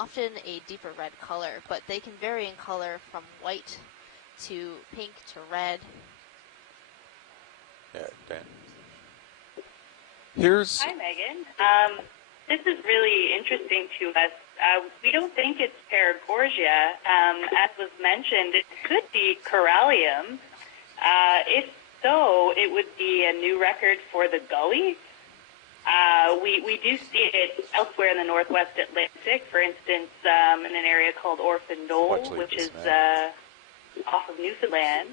often a deeper red color, but they can vary in color from white to pink to red. Yeah, Dan. Hi, Megan. This is really interesting to us. We don't think it's Paragorgia. As was mentioned, it could be Corallium. If so, it would be a new record for the gully. We do see it elsewhere in the Northwest Atlantic, for instance, in an area called Orphan Knoll, which is off of Newfoundland.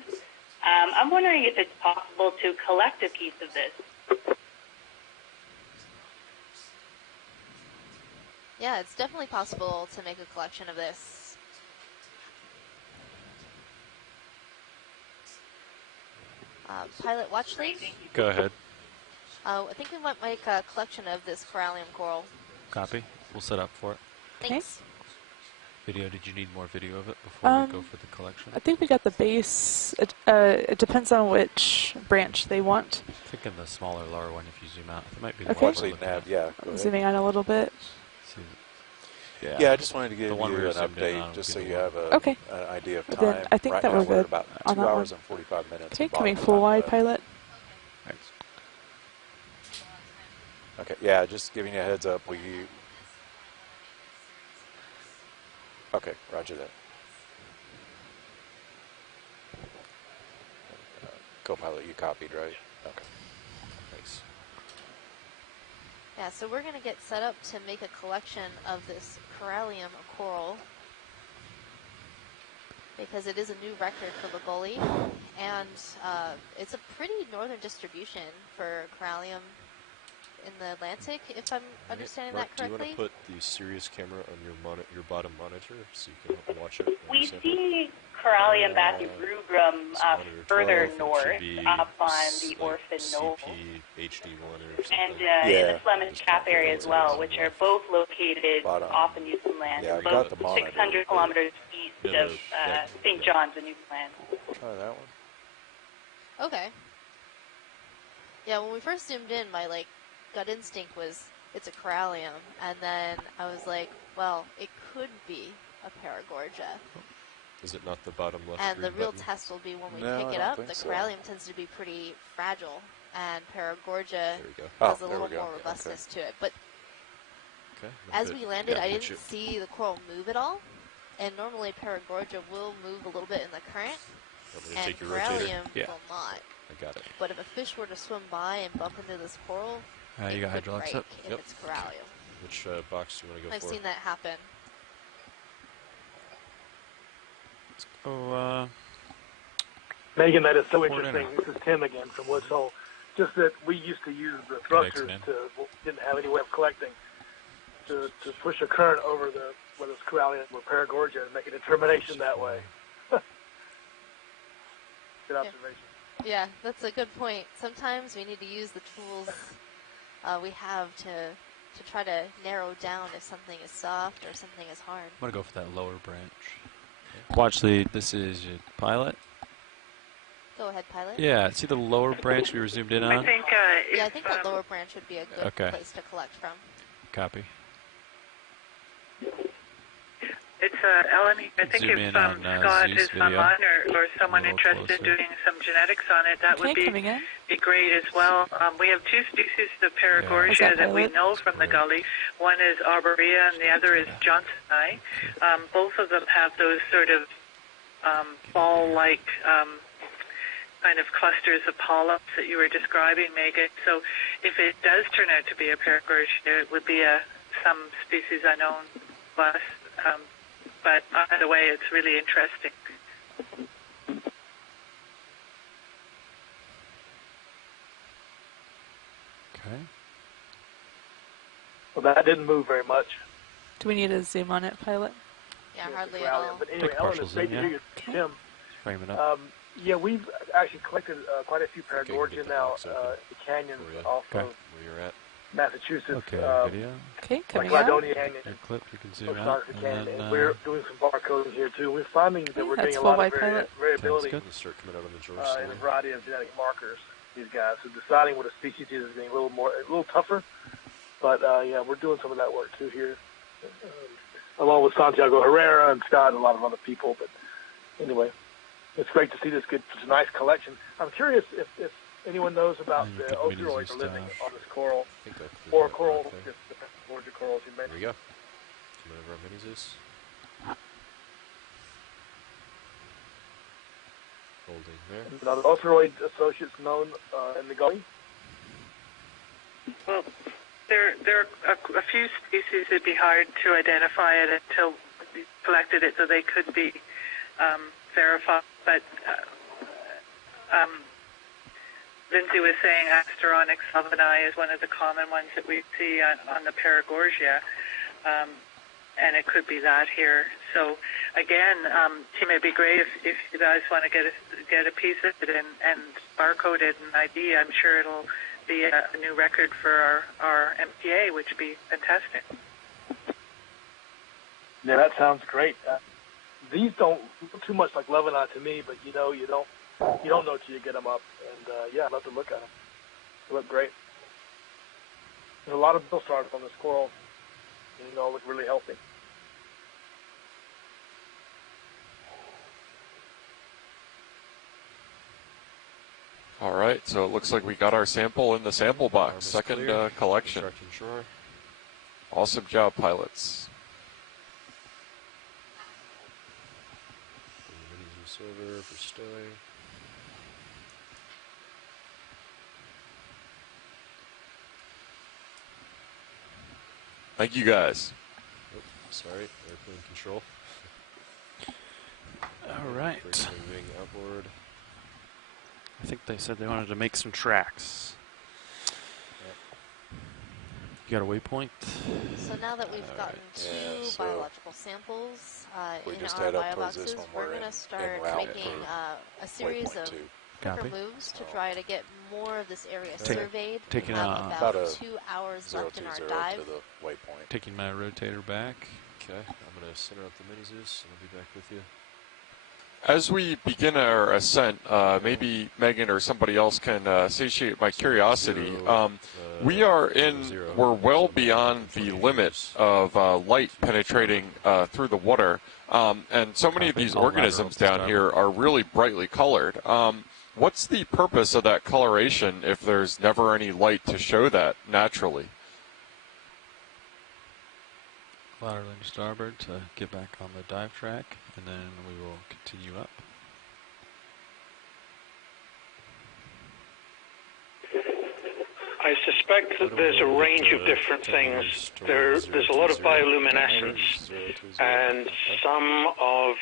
I'm wondering if it's possible to collect a piece of this. Yeah, it's definitely possible to make a collection of this. Pilot, watch please. Go ahead. I think we might make a collection of this corallium coral. Copy. We'll set up for it. Thanks. Video, did you need more video of it before we go for the collection? I think we got the base. It depends on which branch they want. I'm thinking the smaller, lower one if you zoom out. It might be the Okay. one. Zooming out a little bit. Yeah, I just wanted to give you one an update just so you have Okay. an idea of But time. then I think right that now we're good about on 2 that hours one. and 45 minutes. Okay, coming full wide, pilot. Thanks. Okay, yeah, just giving you a heads up. Will you? Okay, roger that. Co-pilot, you copied, right? Okay. Thanks. Yeah, so we're going to get set up to make a collection of this corallium coral because it is a new record for the gully, and it's a pretty northern distribution for corallium in the Atlantic, if I'm understanding Mark, that correctly. do you want to put the Sirius camera on your bottom monitor so you can watch it? We see Corallium bathybrugrum further north, up on the Orphan Knoll, and in the Flemish Cap area as well, which are both located off in Newfoundland, about 600 kilometers east of St. John's in Newfoundland. Try that one. Okay. Yeah, when we first zoomed in, my gut instinct was it's a corallium, and then I was like, well, it could be a Paragorgia. Is it not the bottom left? And the real test will be when we pick it up. The corallium tends to be pretty fragile, and Paragorgia has a little more robustness to it. But as we landed, I didn't see the coral move at all, and normally Paragorgia will move a little bit in the current, and corallium will not. I got it. But if a fish were to swim by and bump into this coral, you got hydraulics up? if it's corallium. Which box do you want to go for? I've seen that happen. Oh, Megan, that is so interesting. This is Tim again from Woods Hole. Just that we used to use the thrusters didn't have any way of collecting, to push a current over whether it's corallium or Paragorgia and make a determination that way. Good observation. Yeah, that's a good point. Sometimes we need to use the tools we have to try to narrow down if something is soft or something is hard. I'm going to go for that lower branch. Watch lead. This is your pilot. Go ahead, pilot. Yeah, see the lower branch we were zoomed in on? I think that lower branch would be a good place to collect from. Copy. It's Eleni. I think if Scott is online or someone interested in doing some genetics on it, that would be great as well. We have two species of Paragorgia that we know from the gully. One is arborea and the other is johnsoni. Both of them have those sort of ball-like kind of clusters of polyps that you were describing, Megan. So if it does turn out to be a Paragorgia, it would be some species unknown less. But either way, it's really interesting. Okay. Well, that didn't move very much. Do we need to zoom on it, pilot? Yeah, hardly at all. But anyway, Ellen, it's great to hear you, Tim. Frame it up. Yeah, we've actually collected quite a few Paragorgia now in the canyons off of where you're at. Massachusetts. Video. Okay, coming like out. Cladonia Canyon. Clip, you can zoom out. And we're doing some barcoding here too. We're finding that we're getting a lot of variability in a variety of genetic markers. These guys, so deciding what a species is getting a little tougher. But yeah, we're doing some of that work too here. along with Santiago Herrera and Scott and a lot of other people. But anyway, it's great to see this such a nice collection. I'm curious if anyone knows about the Oceroids living on this coral, or coral, just the Georgia corals you mentioned. There we go. Some of our mini-Zeus. Holding there. Are the Oceroid associates known in the Gully? Well, there are a few species it'd be hard to identify it until we collected it, so they could be verified. But Lindsay was saying Asteronyx salvini is one of the common ones that we see on the Paragorgia, and it could be that here. So again, Tim, it'd be great if you guys want to get a piece of it and barcode it and ID. I'm sure it'll be a new record for our MPA, which would be fantastic. Yeah, that sounds great. These don't look too much like Lebanon to me, but you don't know till you get them up. And yeah, I'd love to look at them. They look great. There's a lot of bill stars on this coral. And they all look really healthy. All right, so it looks like we got our sample in the sample box. Second collection. Awesome job, pilots. Server for stowing. Thank you, guys. Oh, sorry, airplane control. All right. Moving outboard. I think they said they wanted to make some tracks. You got a waypoint? So now that we've gotten two biological samples in our bioboxes, we're going to start making a series of quicker moves to try to get more of this area surveyed. Taking we have about 2 hours left in our dive. To the waypoint. Taking my rotator back. Okay, I'm going to center up the mini-Zeus, and I'll be back with you. As we begin our ascent, maybe Megan or somebody else can satiate my curiosity. We're well beyond the limit of light penetrating through the water, and so many of these organisms down here are really brightly colored. What's the purpose of that coloration if there's never any light to show that naturally? Lateral to starboard to get back on the dive track, and then we will continue up. I suspect that there's a range of different things. There's a lot of bioluminescence, and some of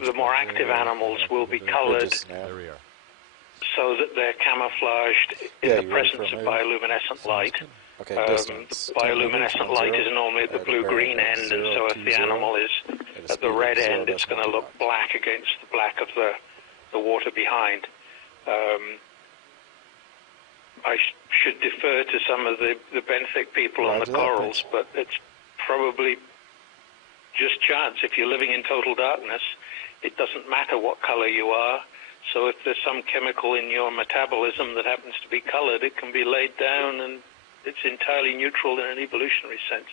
the more active animals will be colored so that they're camouflaged in the presence of bioluminescent light. Okay, the bioluminescent light is normally at the blue-green end, and so if the animal is at the red end, it's going to look black against the black of the water behind. I should defer to some of the benthic people on the corals, but it's probably just chance. If you're living in total darkness, it doesn't matter what color you are. So if there's some chemical in your metabolism that happens to be colored, it can be laid down, and it's entirely neutral in an evolutionary sense.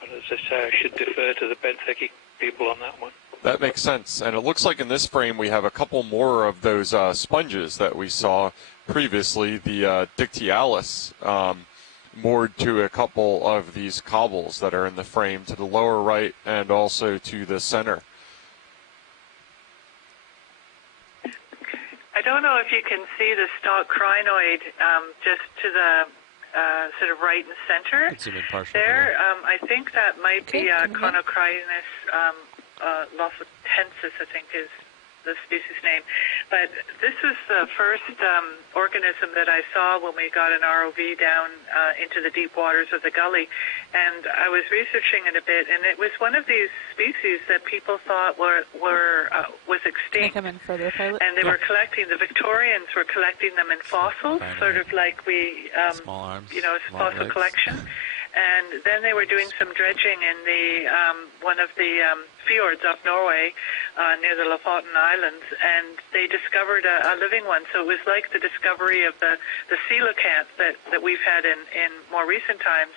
But as I say, I should defer to the benthic people on that one. That makes sense. And it looks like in this frame we have a couple more of those sponges that we saw previously, the Dictyalis, moored to a couple of these cobbles that are in the frame to the lower right and also to the center. I don't know if you can see the stalk crinoid just to the sort of right and center there. I think that might be Conocrinus lophotensis, I think is the species name. But this was the first organism that I saw when we got an ROV down into the deep waters of the gully. And I was researching it a bit, and it was one of these species that people thought was extinct. Can I come in further, pilot? And they were collecting, the Victorians were collecting them in fossils, sort of like we, small arms, fossil collection. And then they were doing some dredging in the one of the fjords off Norway near the Lofoten Islands, and they discovered a living one. So it was like the discovery of the coelacanth that we've had in more recent times,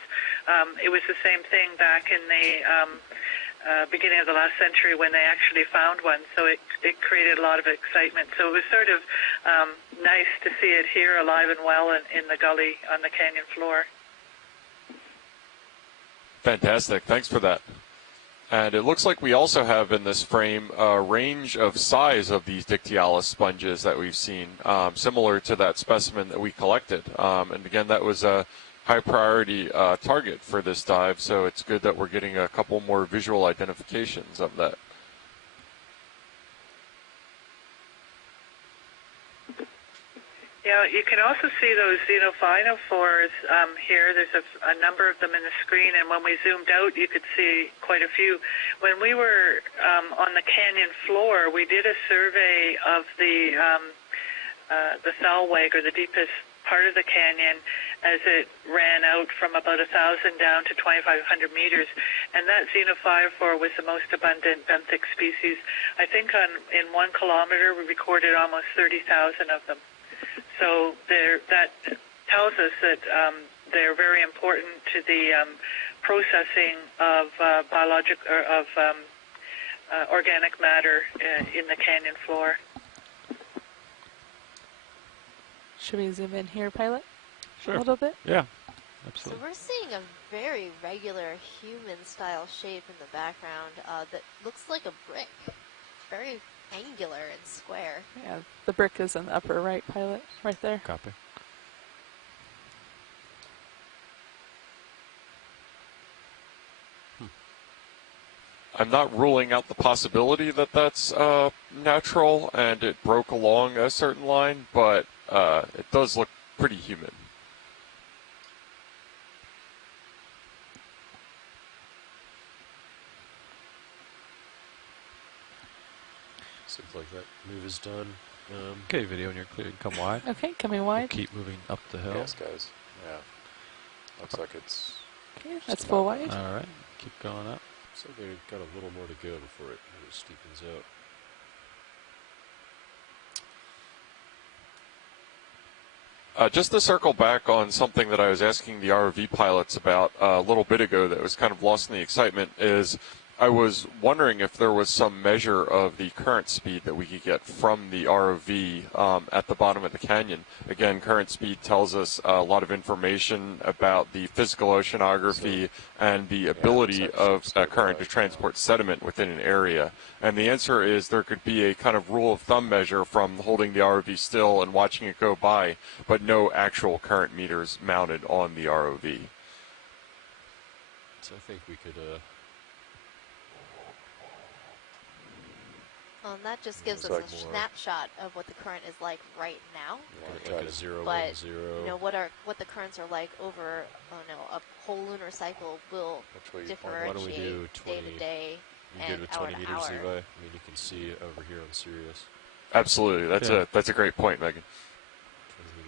It was the same thing back in the beginning of the last century when they actually found one, so it created a lot of excitement. So it was sort of nice to see it here alive and well in the gully on the canyon floor. Fantastic. Thanks for that. And it looks like we also have in this frame a range of size of these Dictyalis sponges that we've seen, similar to that specimen that we collected. And again, that was a high priority target for this dive, so it's good that we're getting a couple more visual identifications of that. Yeah, you can also see those xenophinophores here. There's a number of them in the screen, and when we zoomed out, you could see quite a few. When we were on the canyon floor, we did a survey of the Thalweg, or the deepest part of the canyon, as it ran out from about 1,000 down to 2,500 meters, and that xenophyophore was the most abundant benthic species. I think in 1 kilometer we recorded almost 30,000 of them. So that tells us that they're very important to the processing of organic matter in the canyon floor. Should we zoom in here, Pilot? Sure. A little bit? Yeah, absolutely. So we're seeing a very regular human-style shape in the background that looks like a brick. Very angular and square. Yeah, the brick is in the upper right, Pilot, right there. Copy. I'm not ruling out the possibility that that's natural and it broke along a certain line, but it does look pretty human. Seems like that move is done. Okay, video, when you're clear, come wide. Okay, coming wide. We'll keep moving up the hill. Yes, guys. Yeah. Looks like it's... Okay, that's full wide. All right, keep going up. So they've got a little more to go before it steepens out. Just to circle back on something that I was asking the ROV pilots about a little bit ago that was kind of lost in the excitement is I was wondering if there was some measure of the current speed that we could get from the ROV at the bottom of the canyon. Again, current speed tells us a lot of information about the physical oceanography and the ability of a current to transport sediment within an area. And the answer is there could be a kind of rule of thumb measure from holding the ROV still and watching it go by, but no actual current meters mounted on the ROV. So I think we could... Well, and that just gives us a snapshot of what the current is like right now. Like a 0, but 1, 0. You know what the currents are like over a whole lunar cycle will differentiate day to day and hour to hour. Levi? I mean, you can see over here on Sirius. Absolutely, that's a great point, Megan.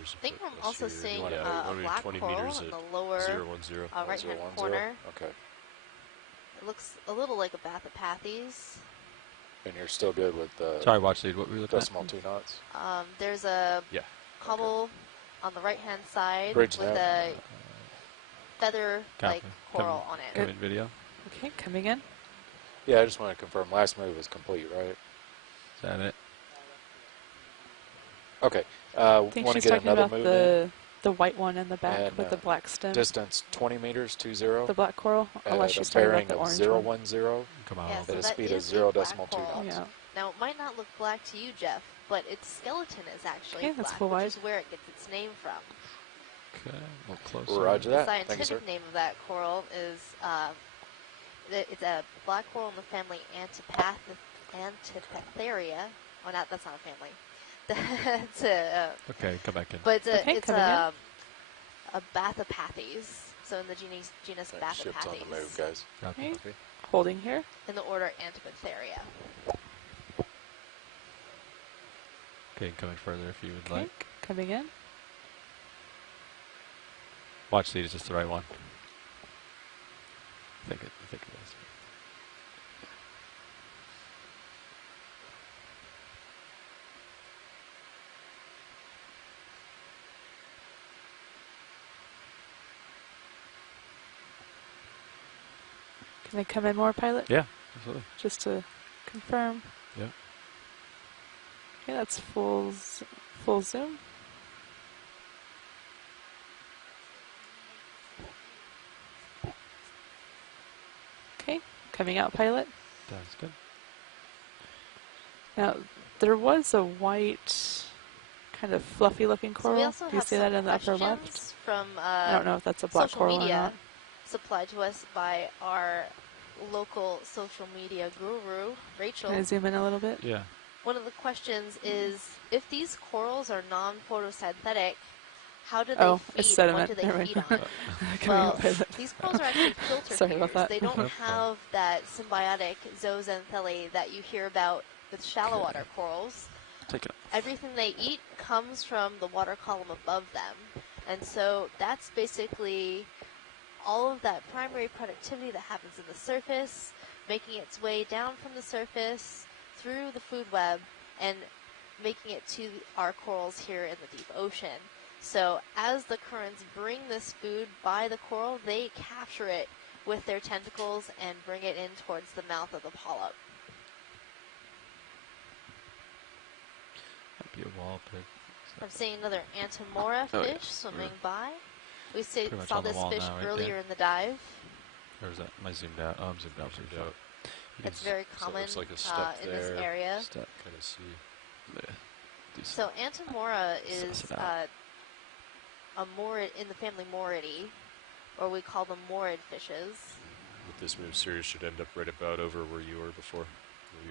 I think I'm also seeing a black coral in the lower 0, 1, 0. right-hand corner. Okay. It looks a little like a Bathypathes. And you're still good with the Sorry, watch lead. What were we looking decimal 2 knots? There's a cobble on the right-hand side with a feather-like coral on it. Come in video. Okay, coming in. Yeah, I just want to confirm. Last move was complete, right? Is that it? Okay. I think want she's to get talking another about move the white one in the back and, with the black stem. Distance 20 meters, 20. The black coral, unless she's talking about the orange 0, one. 1, 0. Come on. Yeah, so at a that speed of is 0 a black decimal 2 coral. knots. Yeah. Now, it might not look black to you, Jeff, but its skeleton is actually that's black, full which wide. is where it gets its name from. Okay, a little closer. Roger that. The Thank you, sir. scientific name of that coral is it's a black coral in the family Antipatheria. Oh, that's not a family. It's okay, come back in. But it's a Bathypathes. So in the genus That ship's on the move, Bathypathes. guys. Okay. Holding here. In the order Antipatheria. Okay, coming further if you would like. Coming in. Watch lead is just the right one. I think it is. Can I come in more, pilot? Yeah, absolutely. Just to confirm. Yeah. Okay, that's full zoom. Okay, coming out, pilot. That's good. Now, there was a white, kind of fluffy-looking coral. So we also Do you have see that in the upper left? From I don't know if that's a black social coral media or not. supplied to us by our local social media guru, Rachel. Can I zoom in a little bit? Yeah. One of the questions is, if these corals are non-photosynthetic, how do they feed? What do they feed on? Well, these corals are actually filter feeders. They don't have that symbiotic zooxanthellae that you hear about with shallow water corals. Everything they eat comes from the water column above them. And so that's basically all of that primary productivity that happens in the surface, making its way down from the surface through the food web and making it to our corals here in the deep ocean. So as the currents bring this food by the coral, they capture it with their tentacles and bring it in towards the mouth of the polyp. Might be a wall pig. I'm seeing another Antimora fish swimming by. We saw this fish earlier in the dive. Or is that? Am I zoomed out? Oh, I'm zoomed out. Zoomed out. It's very common like a step in this area. Step. Kind of see. So Antimora is a morid in the family Moridae, or we call them morid fishes. With this move, Sirius should end up right about over where you were before.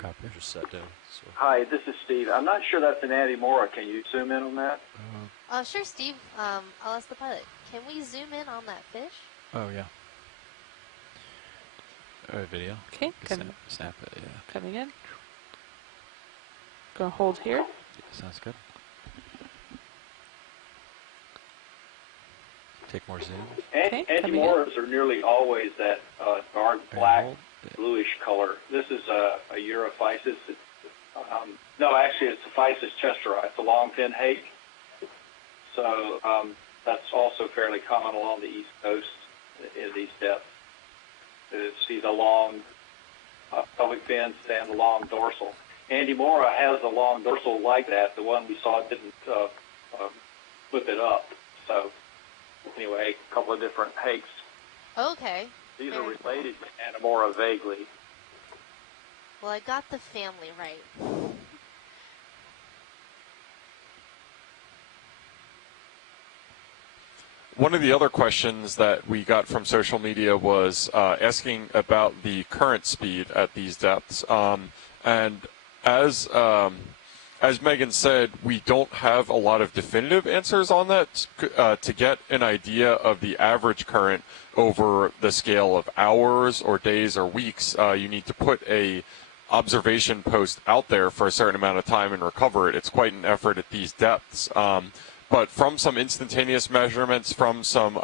Where you just sat down. So. Hi, this is Steve. I'm not sure that's an Antimora. Can you zoom in on that? Sure, Steve. I'll ask the pilot. Can we zoom in on that fish? Oh, yeah. Video. Okay, snap it, yeah. Coming in. Gonna hold here. Yeah, sounds good. Take more zoom. Antimoras are nearly always that dark black, bluish color. This is a Europhysis. No, actually, it's a Physis chesteri. It's a long fin hake. So that's also fairly common along the east coast in these depths. To see the long pelvic fins and the long dorsal. Antimora has a long dorsal like that. The one we saw didn't flip it up. So anyway, a couple of different hakes. Okay. These are related to Antimora vaguely. Well, I got the family right. One of the other questions that we got from social media was asking about the current speed at these depths. And as Megan said, we don't have a lot of definitive answers on that. To get an idea of the average current over the scale of hours or days or weeks, you need to put a observation post out there for a certain amount of time and recover it. It's quite an effort at these depths. But from some instantaneous measurements, from some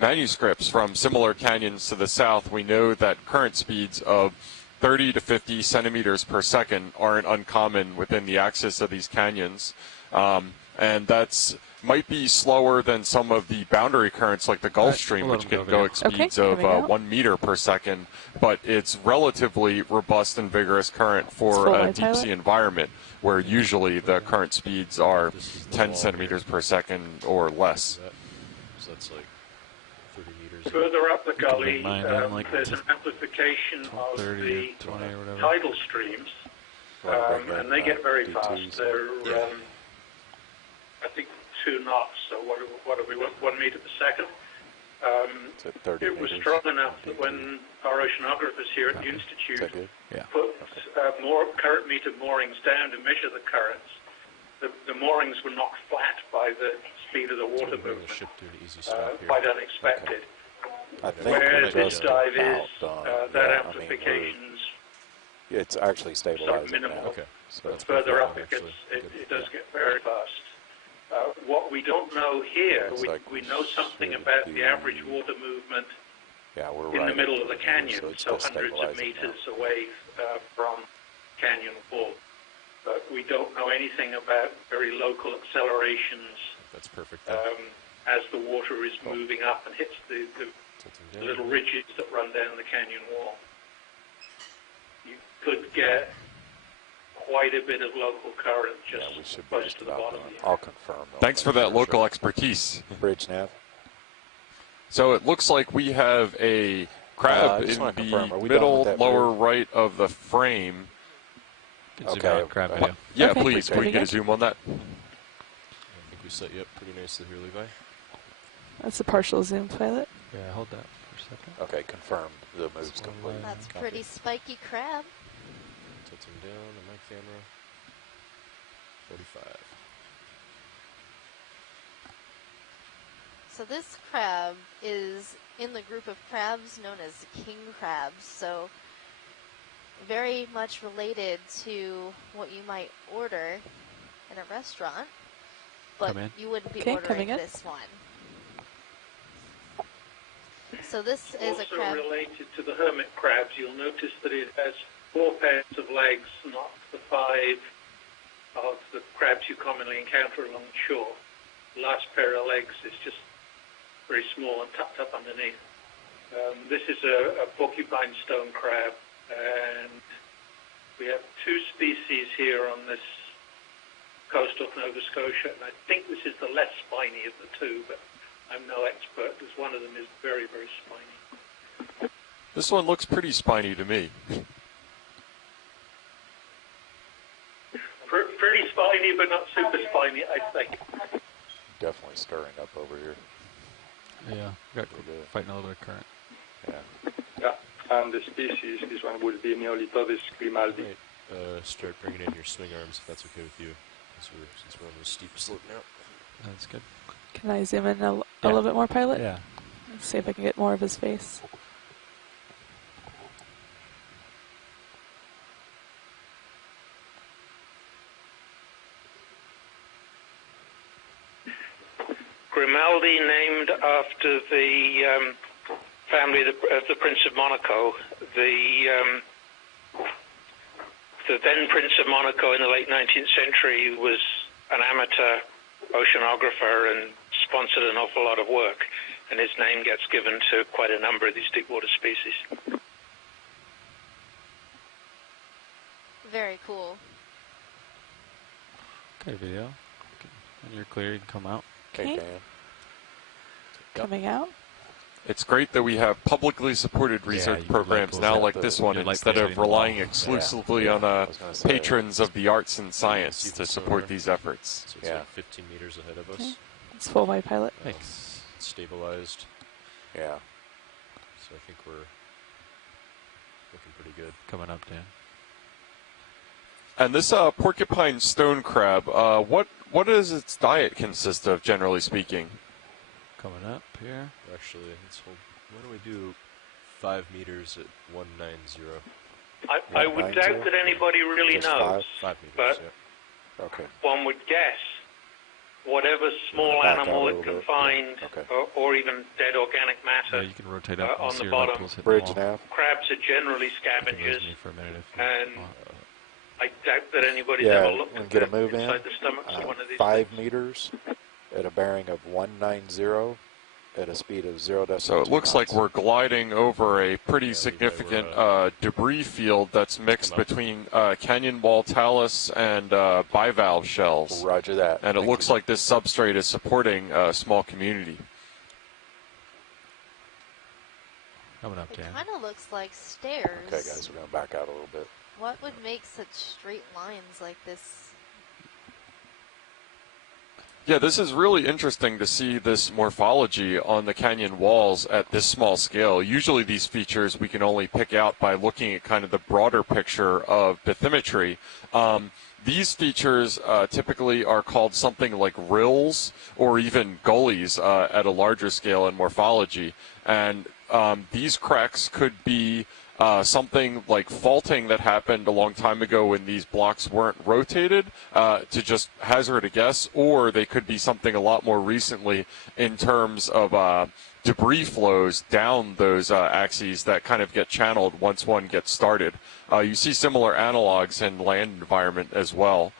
manuscripts from similar canyons to the south, we know that current speeds of 30 to 50 centimeters per second aren't uncommon within the axis of these canyons. And that's might be slower than some of the boundary currents like the Gulf Stream, which can go at speeds of 1 meter per second, but it's relatively robust and vigorous current for a deep sea environment where usually the current speeds are 10 centimeters per second or less. So that's like 30 meters. Further up the gully, there's an amplification of the tidal streams, and they get very fast. They're, I think, 2 knots, so what are we, 1 meter per second? It was strong enough that when our oceanographers here at the Institute put more current meter moorings down to measure the currents, the moorings were knocked flat by the speed of the water movement, quite unexpected. Where this dive is, that amplification's it's actually stabilizing minimal. now. So but further up it does get very fast. What we don't know here, we know something about the average water movement in the middle of the canyon, so hundreds of meters away from canyon wall. But we don't know anything about very local accelerations. That's perfect. As the water is moving up and hits the the little ridges that run down the canyon wall. You could get quite a bit of local current just close to the bottom. I'll confirm. Thanks for that local expertise. Bridge nav. So it looks like we have a crab in the middle lower right of the frame. Okay. Crab video. Yeah, okay, please. Can we get a zoom on that? I think we set you up pretty nicely here, Levi. That's a partial zoom, pilot. Yeah, hold that for a second. Okay, confirmed. The move's complete. That's pretty spiky crab. Tilting down on my camera. 45. So this crab is in the group of crabs known as king crabs. So very much related to what you might order in a restaurant, but you wouldn't be ordering this one. So this is a crab. Also related to the hermit crabs, you'll notice that it has 4 pairs of legs, not the 5 of the crabs you commonly encounter along the shore. The last pair of legs is just very small and tucked up underneath. This is a porcupine stone crab, and we have 2 species here on this coast of Nova Scotia, and I think this is the less spiny of the 2, but I'm no expert, because one of them is very, very spiny. This one looks pretty spiny to me. Pretty spiny, but not super spiny, I think. Definitely stirring up over here. Yeah, got fighting a little bit of current. Yeah, and the species, this one would be Neolithodes grimaldi. Start bringing in your swing arms, if that's okay with you, since we're on the steep slope now. That's good. Can I zoom in a little bit more, pilot? Yeah. Let's see if I can get more of his face. Grimaldi, named after the family of the Prince of Monaco. The then Prince of Monaco in the late 19th century was an amateur oceanographer and sponsored an awful lot of work, and his name gets given to quite a number of these deep water species. Very cool. Okay, video. When you're clear, you can come out. Okay. Coming out. It's great that we have publicly supported research programs now like this one, instead of relying exclusively on patrons of the arts and science to support these efforts. So it's like 15 meters ahead of us. It's full wide, pilot. Thanks. It's stabilized. Yeah. So I think we're looking pretty good. Coming up, Dan. And this porcupine stone crab, what does its diet consist of, generally speaking? Coming up here. Actually, let's hold. Why don't we do 5 meters at 190? I would doubt that anybody really knows. 5 meters, but one would guess whatever small animal it can find, or even dead organic matter you can rotate up on the bottom. Bridge nav. Crabs are generally scavengers, and I doubt that anybody's ever looked at get a move in. The stomachs of one of these 5 meters at a bearing of 190 at a speed of 0.2 So it looks knots. like we're gliding over a pretty significant debris field that's mixed between canyon wall talus and bivalve shells. Roger that. And it looks like this substrate is supporting a small community. Coming up, Dan. It kind of looks like stairs. Okay, guys, we're going to back out a little bit. What would make such straight lines like this? Yeah, this is really interesting to see this morphology on the canyon walls at this small scale. Usually these features we can only pick out by looking at kind of the broader picture of bathymetry. These features typically are called something like rills or even gullies at a larger scale in morphology. And these cracks could be something like faulting that happened a long time ago when these blocks weren't rotated, to just hazard a guess, or they could be something a lot more recently in terms of debris flows down those axes that kind of get channeled once one gets started. You see similar analogs in land environment as well.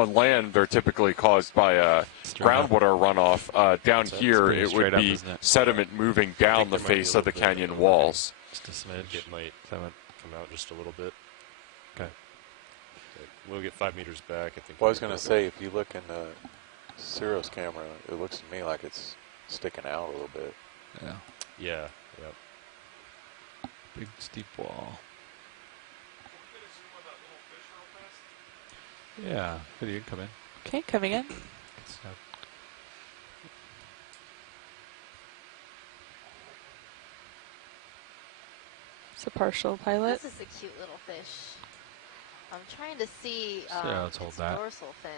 on land, they're typically caused by groundwater runoff. Down here, it would be sediment moving down the face of the canyon walls. Just a smidge. It might come out just a little bit. Okay. We'll get 5 meters back. I think. Well, I was going to say, if you look in the Ciro's camera, it looks to me like it's sticking out a little bit. Yeah. Yeah. Yep. Big steep wall. Yeah, video come in. Okay, coming in. It's a partial pilot. This is a cute little fish. I'm trying to see let's hold its that. dorsal fin,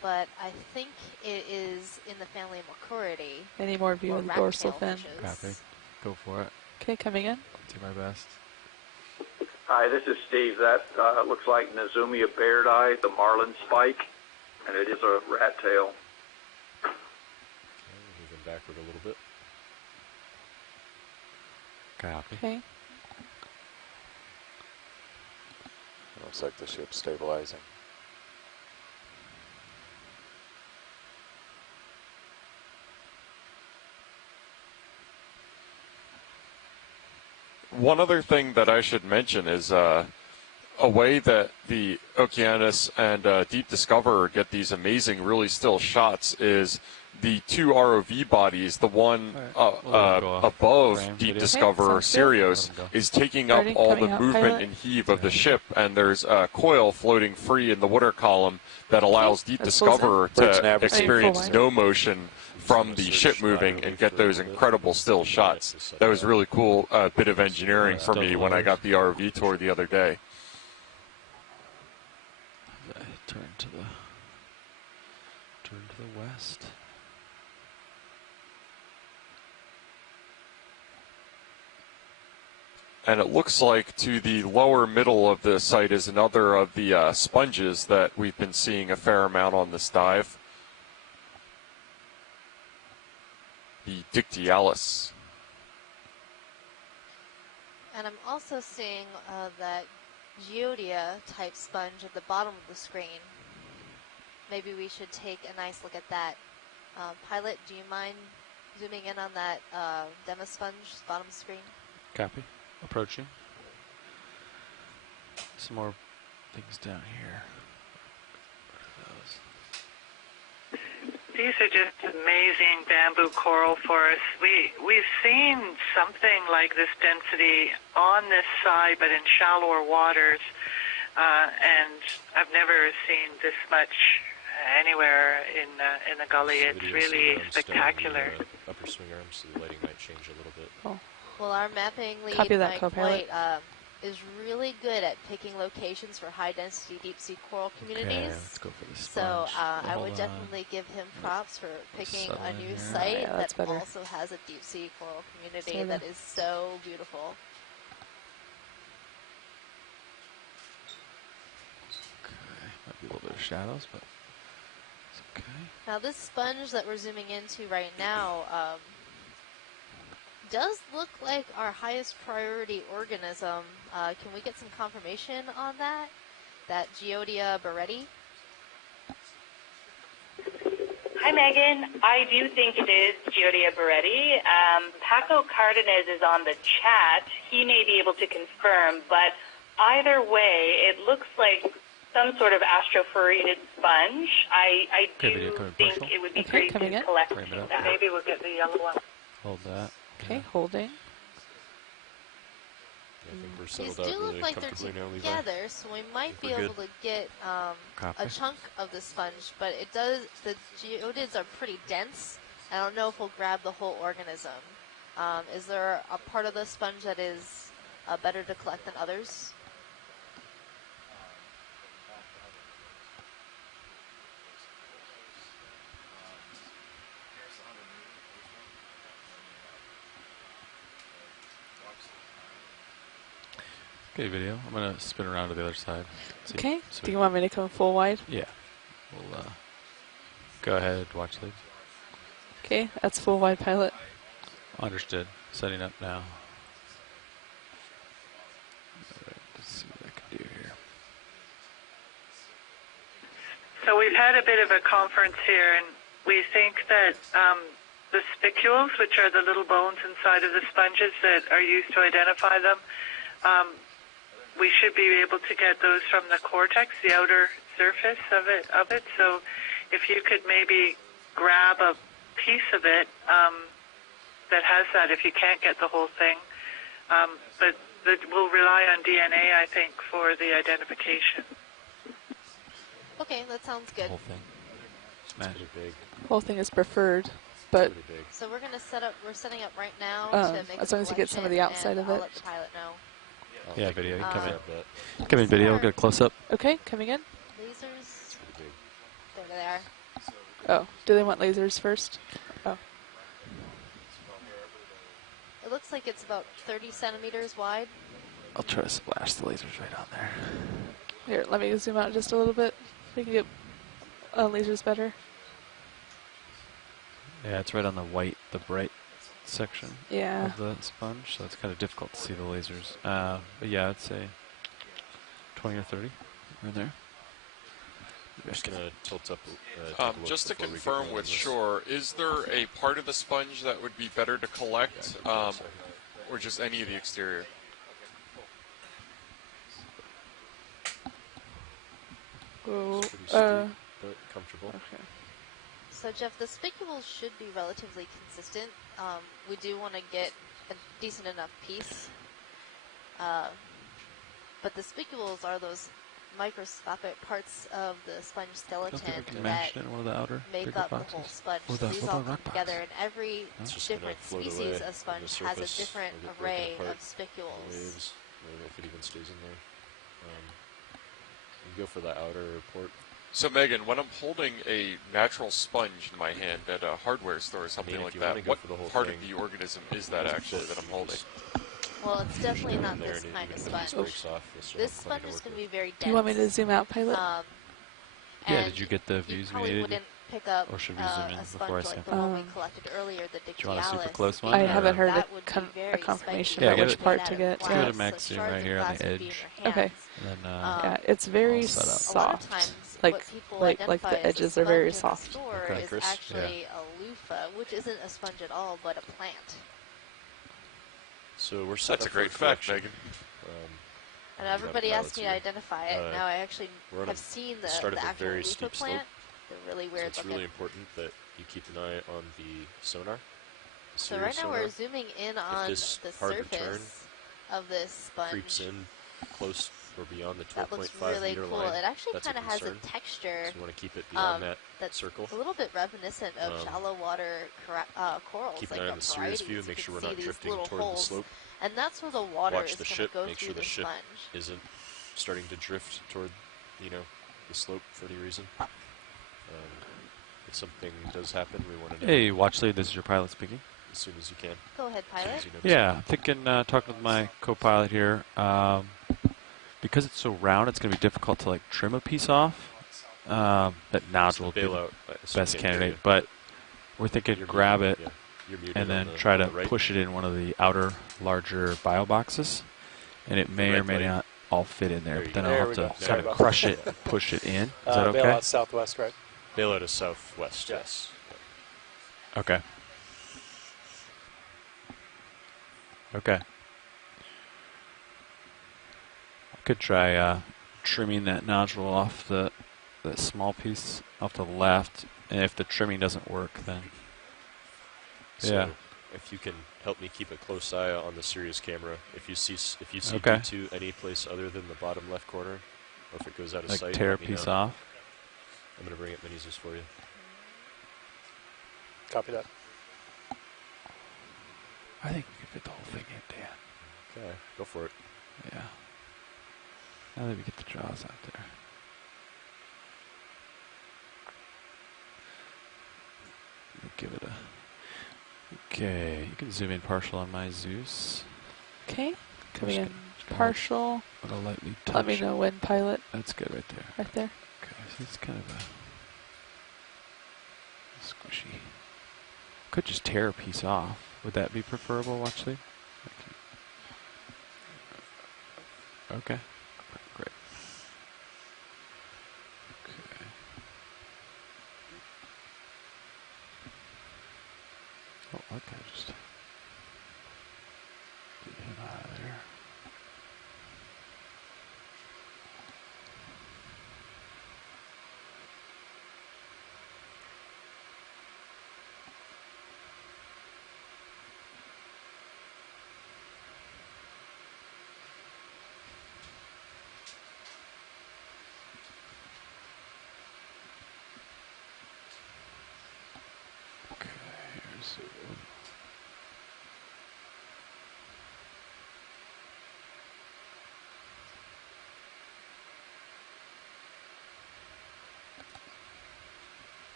but I think it is in the family of Macoridae. Any more view of the dorsal fin? Copy. Go for it. Okay, coming in. Do my best. Hi, this is Steve. That looks like Nazumia bairdi, the marlin spike, and it is a rat tail. Okay, moving backward a little bit. Copy. Okay. Looks like the ship's stabilizing. One other thing that I should mention is a way that the Okeanos and Deep Discoverer get these amazing, really still shots is the 2 ROV bodies. The one above Deep Discoverer Sirius is taking up all the movement and heave of the ship, and there's a coil floating free in the water column that allows Deep Discoverer to experience no motion from the ship moving and get those incredible still shots. That was really cool bit of engineering for me when I got the ROV tour the other day. Turn to the west. And it looks like to the lower middle of the site is another of the sponges that we've been seeing a fair amount on this dive. The Dictyalis. And I'm also seeing that Geodia type sponge at the bottom of the screen. Maybe we should take a nice look at that. Pilot, do you mind zooming in on that demo sponge bottom screen? Copy. Approaching. Some more things down here. These are just amazing bamboo coral forests. We've seen something like this density on this side, but in shallower waters, and I've never seen this much anywhere in the gully. It's really spectacular. Upper swing arms, so the lighting might change a little bit. Oh. Well, our mapping lead, Mike White, is really good at picking locations for high-density deep-sea coral communities. Okay, let's go for the sponge. So I would definitely give him props for picking a new site that also has a deep-sea coral community that is so beautiful. Okay, might be a little bit of shadows, but it's okay. Now this sponge that we're zooming into right now does look like our highest priority organism. Can we get some confirmation on that? That Geodia bairdi? Hi, Megan. I do think it is Geodia bairdi. Paco Cardenas is on the chat. He may be able to confirm, but either way, it looks like some sort of astrophoreated sponge. I do think it would be great to collect that. Maybe we'll get the yellow one. Hold that. Okay, holding. These do look like they're together, so we might be able to get a chunk of the sponge, but it does. The geodids are pretty dense. I don't know if we'll grab the whole organism. Is there a part of the sponge that is better to collect than others? Okay, video. I'm going to spin around to the other side. Okay. Do you want me to come full wide? Yeah. We'll go ahead, watch lead. Okay, that's full wide pilot. Understood. Setting up now. All right, let's see what I can do here. we've had a bit of a conference here, and we think that the spicules, which are the little bones inside of the sponges that are used to identify them, we should be able to get those from the cortex, the outer surface of it. So if you could maybe grab a piece of it that has that, if you can't get the whole thing, but we'll rely on DNA, I think, for the identification. Okay, that sounds good. Whole thing. Smash it big. Whole thing is preferred, but so we're gonna set up. We're setting up right now to make as long as you get some of the outside of it. I'll let the pilot know. Yeah, video. You come in. Come in, video. We'll get a close up. Okay, coming in. Lasers. There they are. Oh, do they want lasers first? Oh. It looks like it's about 30 centimeters wide. I'll try to splash the lasers right on there. Here, let me zoom out just a little bit. We can get lasers better. Yeah, it's right on the white, the bright section of the sponge, so it's kind of difficult to see the lasers. But yeah, I'd say 20 or 30 right there. I'm just going to tilt up. Just to confirm with Shore, is there a part of the sponge that would be better to collect, or just any of the exterior? Whoa. But comfortable. Okay. So Jeff, the spicules should be relatively consistent. We do want to get a decent enough piece, but the spicules are those microscopic parts of the sponge skeleton that make up the whole sponge. So these all come together, and every different species of sponge has a different array of spicules. Waves. I don't know if it even stays in there. You go for the outer port. So Megan, when I'm holding a natural sponge in my hand at a hardware store or something like that, what part of the organism is that actually that I'm holding? Well, it's definitely not this kind of sponge. This sponge is going to be very dense. Do you want me to zoom out, pilot? Yeah, did you get the views we needed? Wouldn't pick up or should we zoom in before I like the one we collected earlier, the do you want a super close one? I haven't heard a confirmation about which part to get. Let's give it a max zoom right here on the edge. Okay. And then, yeah, it's very soft. Like the edges are very soft. Okay, is actually a loofah, which isn't a sponge at all, but a plant. So we're set. That's a great fact, Megan. And everybody asked me to identify it. Now I actually have seen the actual loofah plant. They're really weird so it's really important that you keep an eye on the sonar. So right now we're zooming in on the surface of this sponge. Creeps in close or beyond the 12.5 that looks really meter cool. line. It actually kind of has a texture. So you want to keep it beyond that circle. A little bit reminiscent of shallow water corals. Keep like an eye on the serious view. Make sure we're not drifting toward the slope. And that's where the water Watch is the going ship. to go Make through sure the the ship sponge. isn't starting to drift toward, the slope for any reason. If something does happen, we want to know. Hey, watch lead. This is your pilot speaking. As soon as you can. Go ahead, pilot. Yeah, I'm thinking, talking with my co-pilot here. Because it's so round, it's going to be difficult to trim a piece off. That nodule would be the best candidate, but we're thinking grab it and then try to push it in one of the outer, larger bio boxes, and it may or may not all fit in there. But then I'll have to kind of crush it and push it in. Is that okay? Bailout southwest, right? Bailout is southwest, yes. Okay. Okay. Could try trimming that nodule off that small piece off to the left, and if the trimming doesn't work, then so if you can help me keep a close eye on the Sirius camera, if you see D2 any place other than the bottom left corner, or if it goes out of sight, tear a piece off. I'm going to bring up minis for you. Copy that. I think we can fit the whole thing in, Dan. Okay, go for it. Yeah. Now that we get the jaws out there. Give it a... Okay, you can zoom in partial on my Zeus. Okay, coming in partial. Lightly touch. Let me know when, pilot. That's good right there. Right there. Okay, so it's kind of a squishy. Could just tear a piece off. Would that be preferable, Watchley? Okay. Great. Okay.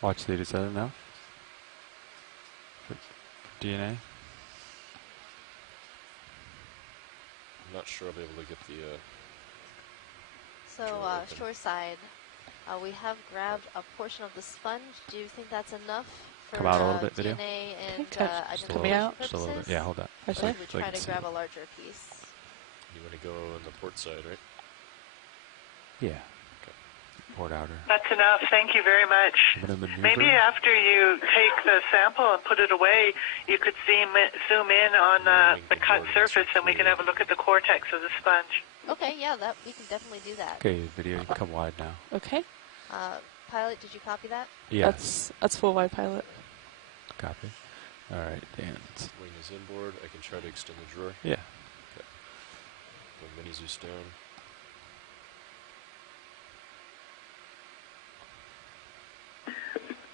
Watch the is that enough? For DNA? I'm not sure I'll be able to get the... So, shoreside, we have grabbed a portion of the sponge. Do you think that's enough for come out a little bit, video? DNA and coming out? Just a little bit. Yeah, hold that. Or should we try to grab a larger piece? You want to go on the port side, right? Yeah. Okay. Port outer. That's enough. Thank you very much. Maybe after you take the sample and put it away, you could zoom in on the cut surface, and we can have a look at the cortex of the sponge. Okay, yeah, that we can definitely do that. Okay, video, you can come wide now. Okay. Pilot, did you copy that? Yeah. That's full wide, pilot. Copy. All right, Dan. Wing is inboard. I can try to extend the drawer. Yeah. Okay. The mini Zeus down.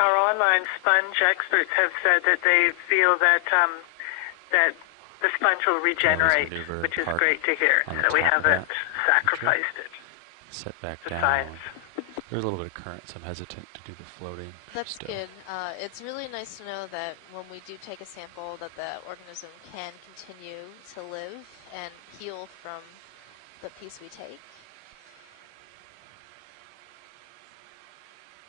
Our online sponge experts have said that they feel that that the sponge will regenerate, which is great to hear. So we haven't sacrificed it. Set back to down. Science. There's a little bit of current, so I'm hesitant to do the floating. That's good. It's really nice to know that when we do take a sample, that the organism can continue to live and heal from the piece we take.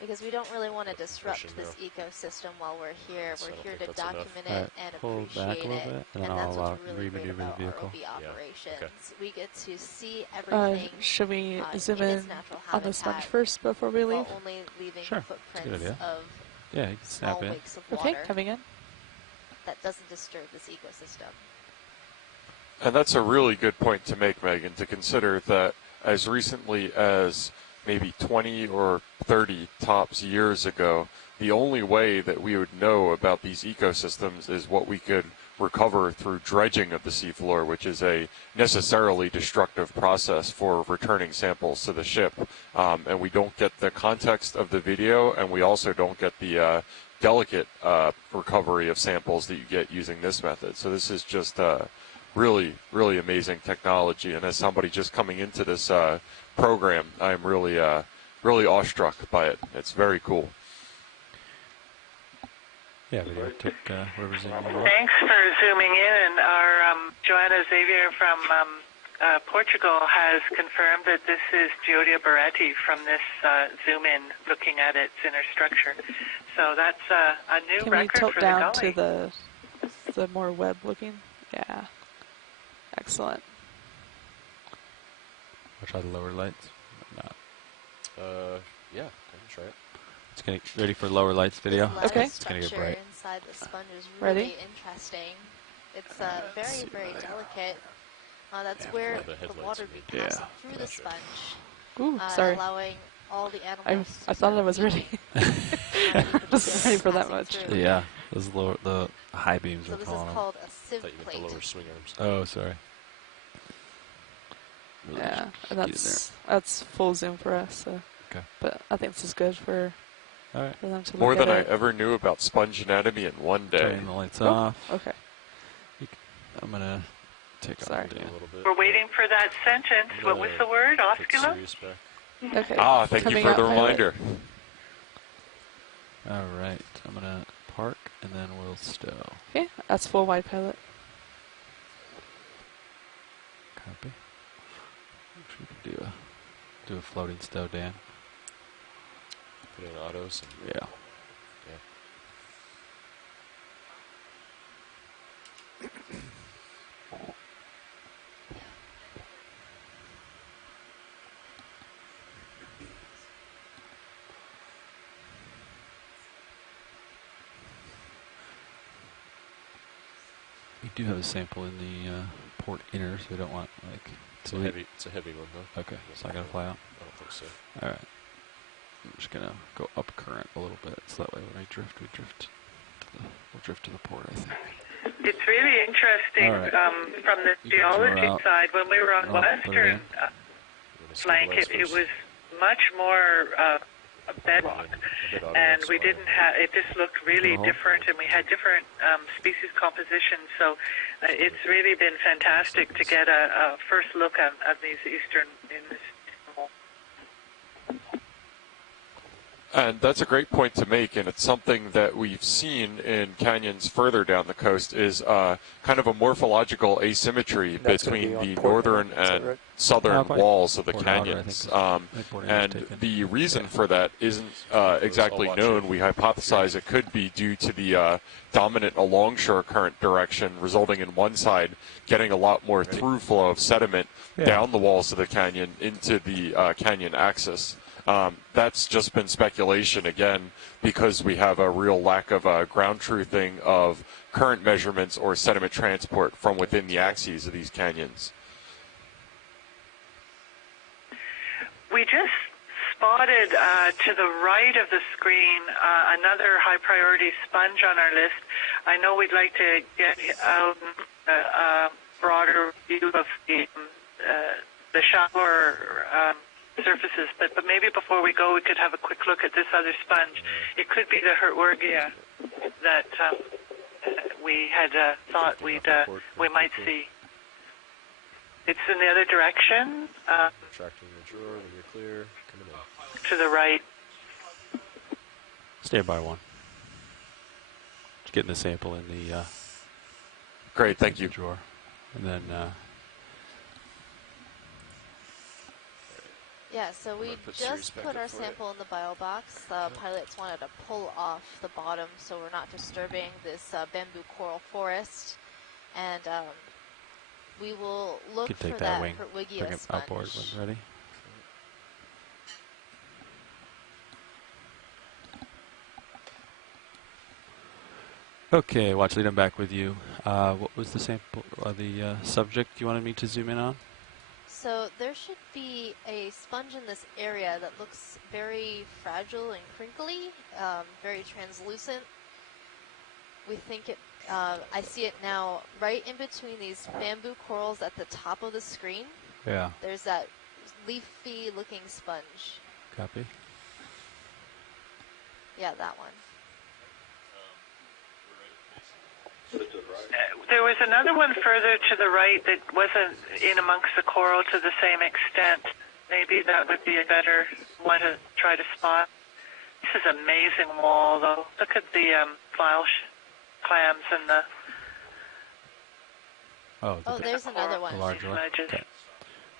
Because we don't really want to disrupt this ecosystem while we're here. We're here to document it and appreciate it. And that's what's really great about ROV operations. Okay. We get to see everything. Should we zoom in on the sponge first before we leave? While only leaving the footprints of you can snap in. lakes of water. Okay, coming in. That doesn't disturb this ecosystem. And that's a really good point to make, Megan, to consider that as recently as maybe 20 or 30 tops years ago, the only way that we would know about these ecosystems is what we could recover through dredging of the seafloor, which is a necessarily destructive process for returning samples to the ship. And we don't get the context of the video, and we also don't get the delicate recovery of samples that you get using this method. So this is just really, really amazing technology. And as somebody just coming into this program, I'm really, really awestruck by it. It's very cool. Yeah, video. Take whatever's in your Thanks for zooming in. And our Joanna Xavier from Portugal has confirmed that this is Giodia Barretti from this zoom in, looking at its inner structure. So that's a new record for the gully. Can we tilt down to the more web looking? Yeah. Excellent. I'll try the lower lights. Not. Yeah, I can try it. It's gonna get ready for lower lights video. Okay. It's gonna get bright. Inside the sponge is really interesting. It's very, very delicate. That's where the water be passing through the sponge. Ooh, sorry. Allowing all the animals. I thought I was ready. I wasn't ready for that much. Through. Yeah, those lower, the high beams are calling. So this is called a sieve plate. The lower swing arms. Oh, sorry. Really yeah, and that's full zoom for us. So. Okay. But I think this is good for them to look at More than I ever knew about sponge anatomy in one day. Turn the lights off. Okay. I'm gonna take off a little bit. We're waiting for that sentence. What was the word? Oscula? Okay. Ah, thank you for the reminder. All right, I'm gonna park and then we'll stow. Okay, that's full wide pilot. Copy. We can do a floating stow, Dan. Put in autos. And yeah. We do have a sample in the port inner, so we don't want It's a heavy one though. Okay, it's not gonna fly out. I don't think so. All right. I'm just gonna go up current a little bit, so that way when we drift we'll drift to the port, I think. It's really interesting from the geology side. When we were on Western flank, it was much more bedrock, and we didn't have. It just looked really different, and we had different species compositions. So it's really been fantastic to get a first look at these eastern. And that's a great point to make, and it's something that we've seen in canyons further down the coast is kind of a morphological asymmetry between the northern and southern walls of the canyons. And the reason for that isn't exactly known. We hypothesize it could be due to the dominant alongshore current direction, resulting in one side getting a lot more through flow of sediment down the walls of the canyon into the canyon axis. That's just been speculation, again, because we have a real lack of ground truthing of current measurements or sediment transport from within the axes of these canyons. We just spotted to the right of the screen another high-priority sponge on our list. I know we'd like to get out a broader view of the shallower surfaces, but maybe before we go, we could have a quick look at this other sponge. It could be the Hertwergia that we had thought we might see. It's in the other direction. Tracking the drawer when you're clear. Coming in. To the right. Stand by one. Just getting the sample in the great, thank you. Drawer, and then. Yeah, so we just put our sample in the bio box. The pilots wanted to pull off the bottom so we're not disturbing this bamboo coral forest. And we will look for that Hertwergia sponge. Outboard when ready. Okay, watch lead. I'm back with you. What was the sample, the subject you wanted me to zoom in on? So there should be a sponge in this area that looks very fragile and crinkly, very translucent. We think it, I see it now right in between these bamboo corals at the top of the screen. Yeah. There's that leafy looking sponge. Copy. Yeah, that one. There was another one further to the right that wasn't in amongst the coral to the same extent. Maybe that would be a better one to try to spot. This is an amazing wall, though. Look at the file clams and the... Oh, there's another one. The larger one? Okay.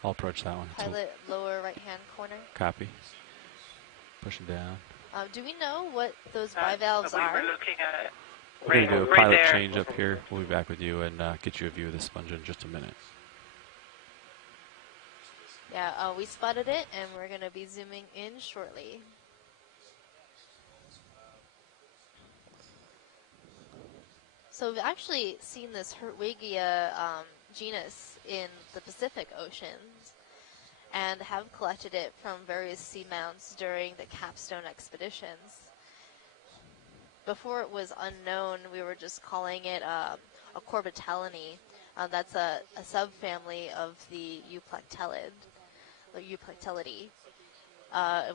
I'll approach that one. Pilot lower right-hand corner. Copy. Pushing down. Do we know what those bivalves are? We're looking at it. We're going to do a pilot change up here. We'll be back with you and get you a view of the sponge in just a minute. Yeah, we spotted it, and we're going to be zooming in shortly. So we've actually seen this Hertwergia genus in the Pacific Oceans and have collected it from various seamounts during the capstone expeditions. Before it was unknown, we were just calling it a Corbitellinae. That's a subfamily of the Euplectellidae.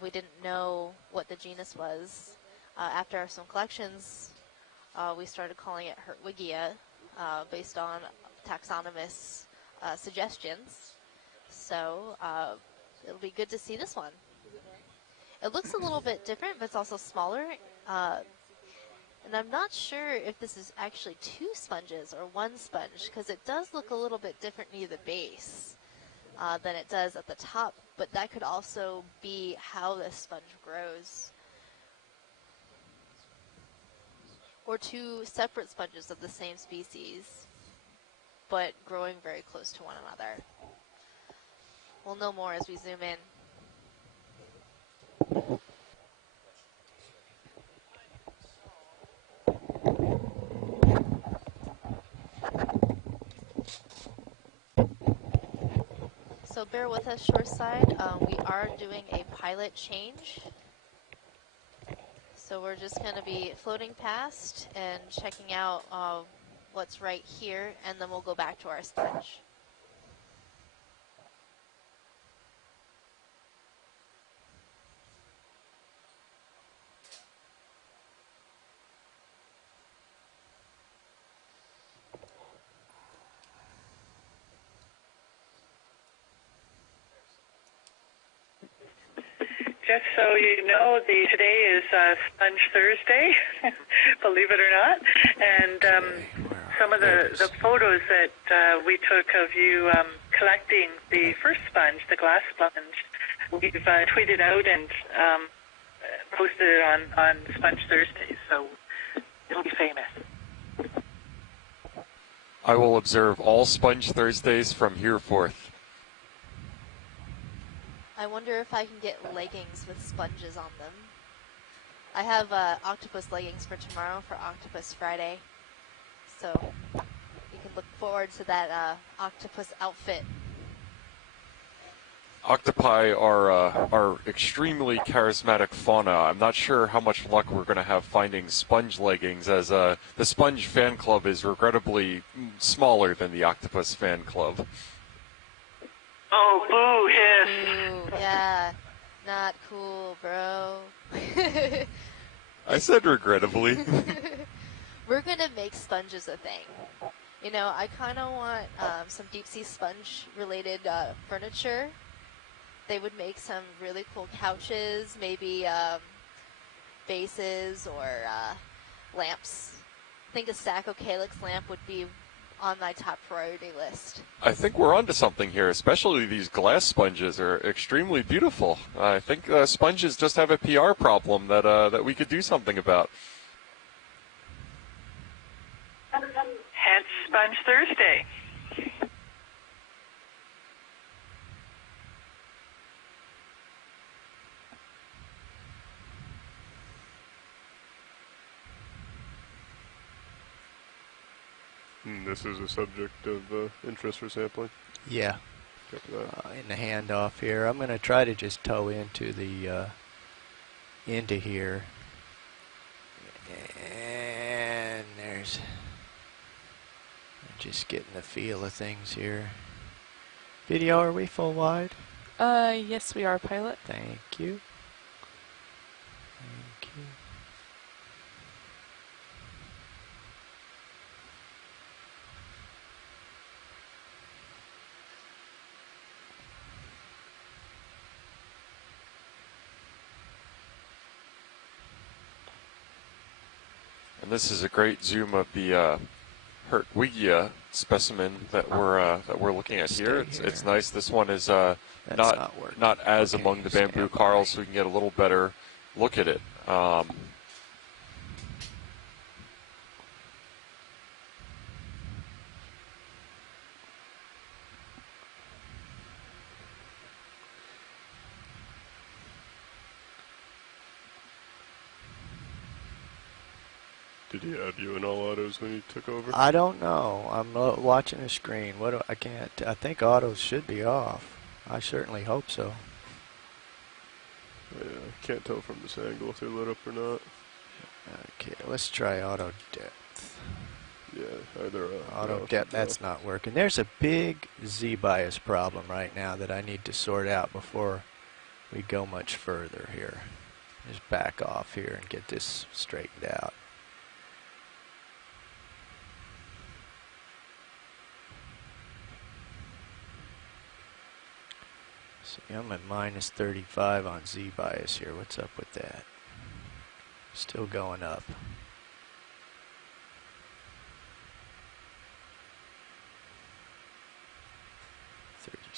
We didn't know what the genus was. After some collections, we started calling it Hertwergia based on taxonomist suggestions. So it'll be good to see this one. It looks a little bit different, but it's also smaller. And I'm not sure if this is actually two sponges or one sponge, because it does look a little bit different near the base than it does at the top, but that could also be how the sponge grows. Or two separate sponges of the same species, but growing very close to one another. We'll know more as we zoom in. So bear with us shoreside. We are doing a pilot change. So we're just going to be floating past and checking out what's right here, and then we'll go back to our sponge. just so you know, today is Sponge Thursday, believe it or not. And some of the photos that we took of you collecting the first sponge, the glass sponge, we've tweeted out and posted it on Sponge Thursday, so it'll be famous. I will observe all Sponge Thursdays from here forth. I wonder if I can get leggings with sponges on them. I have octopus leggings for tomorrow for Octopus Friday, so you can look forward to that octopus outfit. Octopi are extremely charismatic fauna. I'm not sure how much luck we're going to have finding sponge leggings, as the sponge fan club is regrettably smaller than the octopus fan club. Oh, boo, hiss. Ooh, yeah, not cool, bro. I said regrettably. We're going to make sponges a thing. You know, I kind of want some deep sea sponge related furniture. They would make some really cool couches, maybe bases or lamps. I think a Sacco Calyx lamp would be on my top priority list. I think we're onto something here, especially these glass sponges are extremely beautiful. I think sponges just have a PR problem that we could do something about. Hence Sponge Thursday. This is a subject of interest for sampling? Yeah. In the handoff here, I'm going to try to just tow into the into here. And there's just getting the feel of things here. Video, are we full wide? Yes, we are, pilot. Thank you. Thank you. And this is a great zoom of the Hertwigia specimen that we're looking at here. It's nice. This one is not as okay, among the bamboo corals, so we can get a little better look at it. Did he add you in all autos when he took over? I don't know. I'm watching the screen. I can't. I think autos should be off. I certainly hope so. Yeah, I can't tell from this angle if they're lit up or not. Okay, let's try auto depth. Yeah, either auto depth. That's not working. There's a big Z bias problem right now that I need to sort out before we go much further here. Just back off here and get this straightened out. See, I'm at minus 35 on Z bias here. What's up with that? Still going up.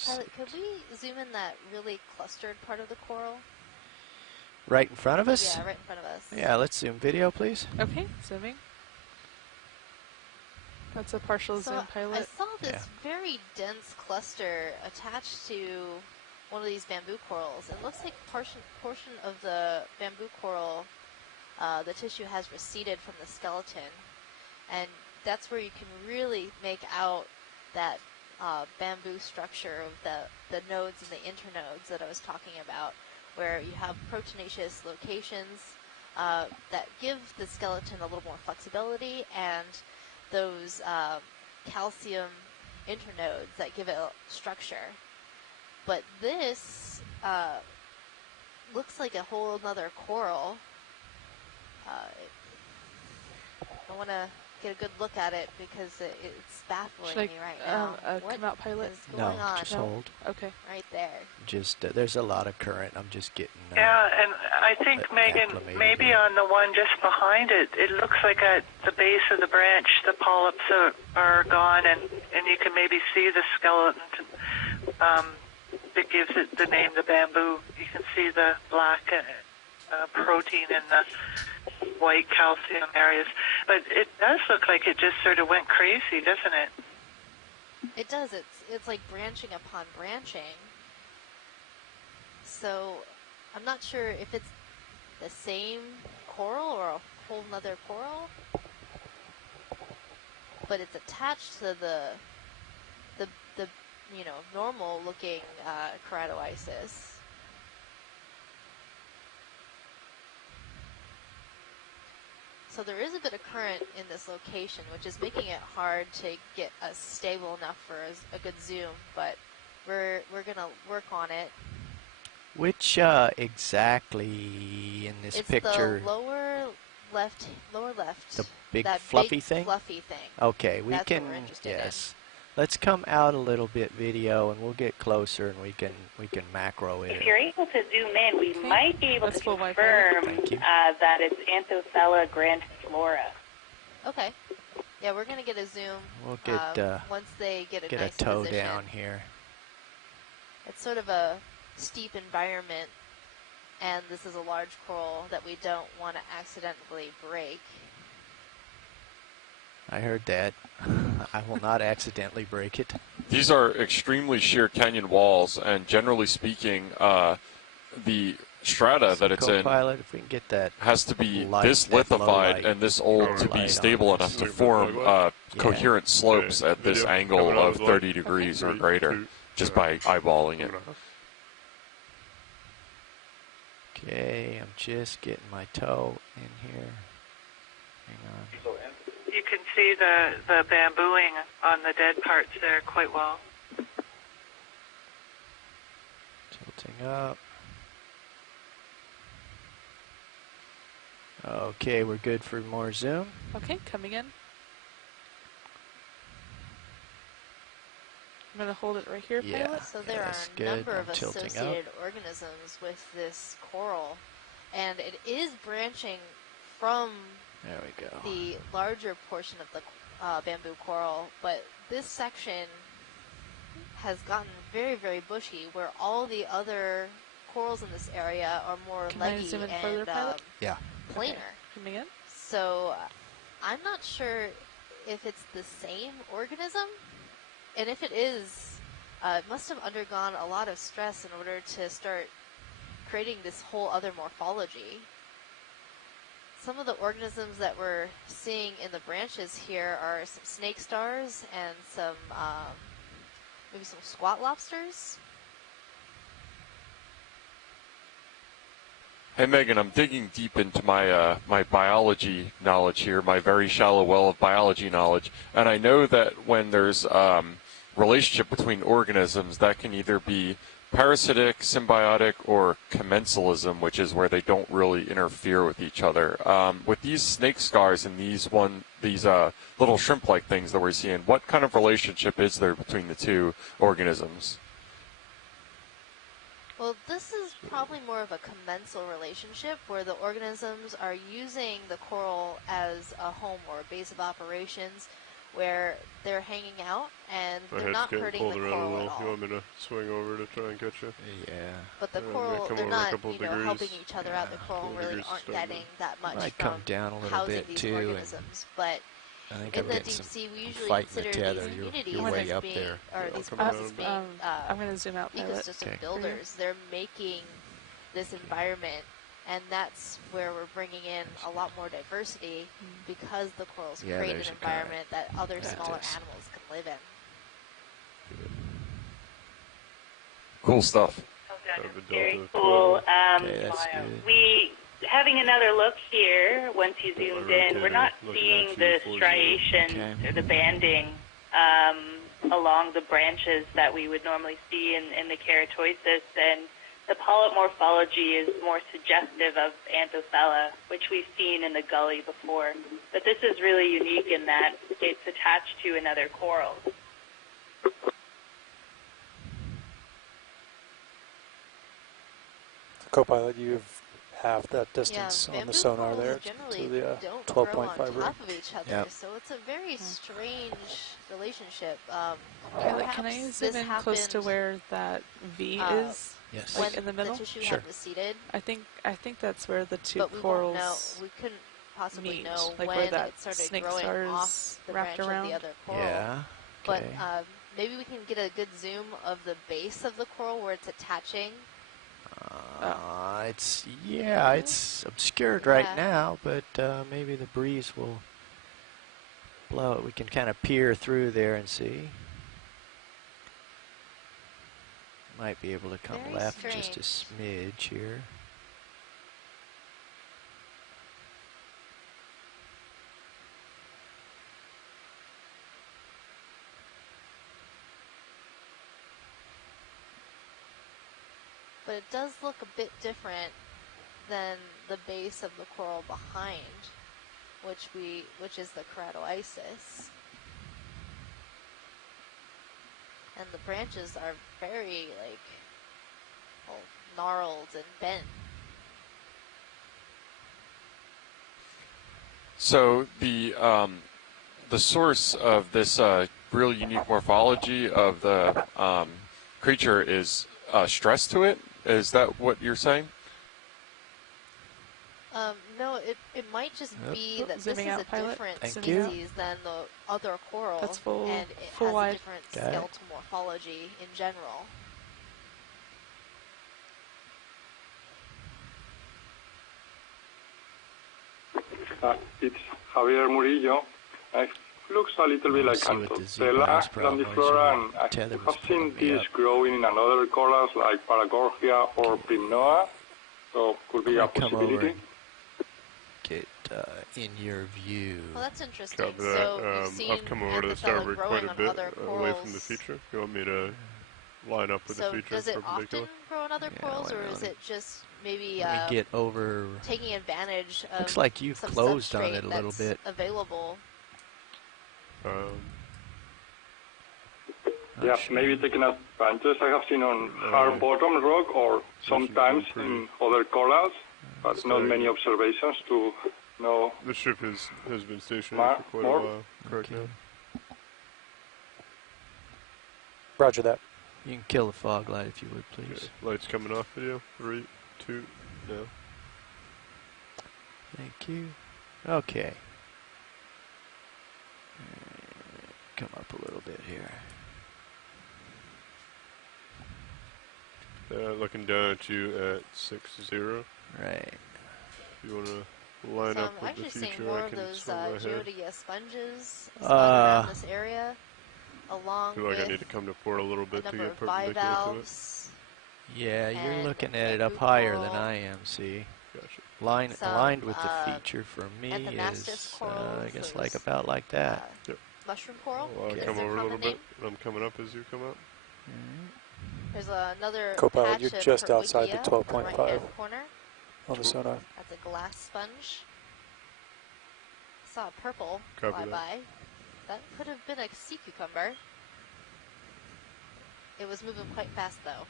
Pilot, could we zoom in that really clustered part of the coral? Right in front of us? Yeah, right in front of us. Yeah, let's zoom video, please. Okay, zooming. That's a partial zoom, pilot. I saw this very dense cluster attached to one of these bamboo corals. It looks like portion of the bamboo coral, the tissue has receded from the skeleton, and that's where you can really make out that bamboo structure of the nodes and the internodes that I was talking about, where you have proteinaceous locations that give the skeleton a little more flexibility, and those calcium internodes that give it structure. But this looks like a whole other coral. I want to get a good look at it because it's baffling me right now. What come out pilot? is going on? Just hold. Okay. Right there. Just there's a lot of current. I'm just getting. Yeah, and I think Megan, maybe here. on the one just behind it, it looks like at the base of the branch, the polyps are gone, and you can maybe see the skeleton. That gives it the name, the bamboo. You can see the black protein in the white calcium areas. But it does look like it just sort of went crazy, doesn't it? It does. It's like branching upon branching. So I'm not sure if it's the same coral or a whole nother coral, but it's attached to the normal looking keratoisis. So there is a bit of current in this location, which is making it hard to get us stable enough for a good zoom, but we're gonna work on it. Which exactly in this picture? It's the lower left. The big that fluffy big thing? Fluffy thing. Okay, That's what we're interested in. Let's come out a little bit, video, and we'll get closer, and we can macro it. If you're able to zoom in, we might be able to confirm that it's Anthophila grandiflora. Okay. Yeah, we're gonna get a zoom. We'll get once they get a nice toe position. down here. It's sort of a steep environment, and this is a large coral that we don't want to accidentally break. I heard that. I will not accidentally break it. These are extremely sheer canyon walls, and generally speaking, the strata that it's in if we can get that has to be this lithified and this old to be stable enough to form coherent slopes at this angle of 30 degrees or greater, just by eyeballing it. Okay, I'm just getting my toe in here. Hang on. You can see the bambooing on the dead parts there quite well. Tilting up. Okay, we're good for more zoom. Okay, coming in. I'm going to hold it right here, pilot. So there are a number of associated organisms with this coral, and it is branching from there we go. the larger portion of the bamboo coral, but this section has gotten very, very bushy, where all the other corals in this area are more leggy and planar. Coming in. So I'm not sure if it's the same organism, and if it is, it must have undergone a lot of stress in order to start creating this whole other morphology. Some of the organisms that we're seeing in the branches here are some snake stars and some, maybe some squat lobsters. Hey Megan, I'm digging deep into my my biology knowledge here, my very shallow well of biology knowledge, and I know that when there's relationship between organisms, that can either be parasitic, symbiotic, or commensalism, which is where they don't really interfere with each other. With these snake scars and these little shrimp-like things that we're seeing, what kind of relationship is there between the two organisms? Well, this is probably more of a commensal relationship where the organisms are using the coral as a home or a base of operations, where they're hanging out and they're not hurting the coral at all. You want me to swing over to try and catch you? Yeah. But the coral, they're not, helping each other out. The coral really aren't getting that much might from come down a little housing bit these too, organisms. But I think in I'm the getting deep sea, we usually fight in consider the tether. these communities You're way as up being, there. or these processes being I'm going to zoom out. ecosystem builders. They're making this environment, and that's where we're bringing in a lot more diversity because the corals create an environment that other smaller animals can live in. Cool stuff. Very cool. Having another look here, once you zoomed in, we're not seeing the striations or the banding along the branches that we would normally see in the keratosis, and the polyp morphology is more suggestive of Anthophila, which we've seen in the gully before. But this is really unique in that it's attached to another coral. Co-pilot, you've half that distance on the sonar there to the 12.5 on top of each other, so it's a very strange relationship. Can I zoom in close to where that V is? Yes. Like in the middle? The tissue had receded. I think that's where the two but corals we couldn't possibly meet, know like when where that it started snake growing stars off the wrapped branch around. of the other coral. Yeah. But maybe we can get a good zoom of the base of the coral where it's attaching. It's obscured right now, but maybe the breeze will blow it. We can kind of peer through there and see. Might be able to come left just a smidge here. But it does look a bit different than the base of the coral behind, which is the keratoisis. And the branches are very gnarled and bent. So the source of this real unique morphology of the creature is stress to it. Is that what you're saying? No, it might just be that this is a different species than the other coral, That's full, and it full has wide. a different skeletal morphology in general. It's Javier Murillo. It looks a little bit like Anthophila grandiflora, and I have seen this growing in another corals like Paragorgia or Primnoa, so could be a possibility. Get in your view. Well, that's interesting. So you've seen I've come over to the starboard quite a bit away from the corals. feature. You want me to line up with the feature? So does it often grow in other corals, or is it just maybe get over taking advantage of looks like you've some closed on it a little that's bit. Available. Yes, maybe taking advantage. I have seen on hard bottom rock or sometimes in other corals, but not many observations to know. The ship has been stationary for quite a while. Correct now. Roger that. You can kill the fog light if you would, please. Okay. Lights coming off video. 3, 2, now. Thank you. Okay. Come up a little bit here. Looking down at you at 6-0. Right. If you want to line up with the feature, seeing more I of can those swim my head. Geodia sponges around this area, along feel like with I need to come to port a little bit to get perpendicular to it. Yeah, you're looking at it up higher than I am, see. Gotcha. Aligned with the feature for me is, I guess, about like that. Yep. Mushroom coral. Well, I'll come over a little bit. I'm coming up as you come up. There's another Co-pilot, patch you're of just outside the Herwikia 12.5 right-hand corner. on the sonar. That's a glass sponge. Saw a purple Copy fly that. by. That could have been a sea cucumber. It was moving quite fast, though.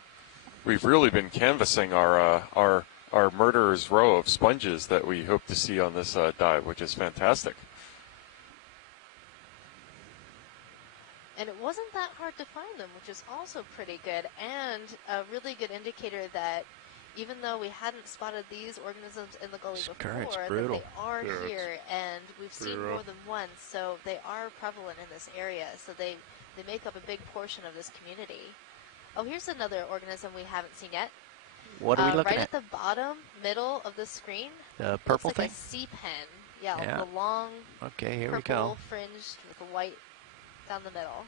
We've really been canvassing our murderer's row of sponges that we hope to see on this dive, which is fantastic. And it wasn't that hard to find them, which is also pretty good, and a really good indicator that even though we hadn't spotted these organisms in the gully before, that they are here, and we've seen more than one, so they are prevalent in this area, so they make up a big portion of this community. Oh, here's another organism we haven't seen yet. What are we looking right at the bottom, middle of the screen. The purple looks like thing? a sea pen. Yeah, the long here we purple go. fringed with the white down the middle.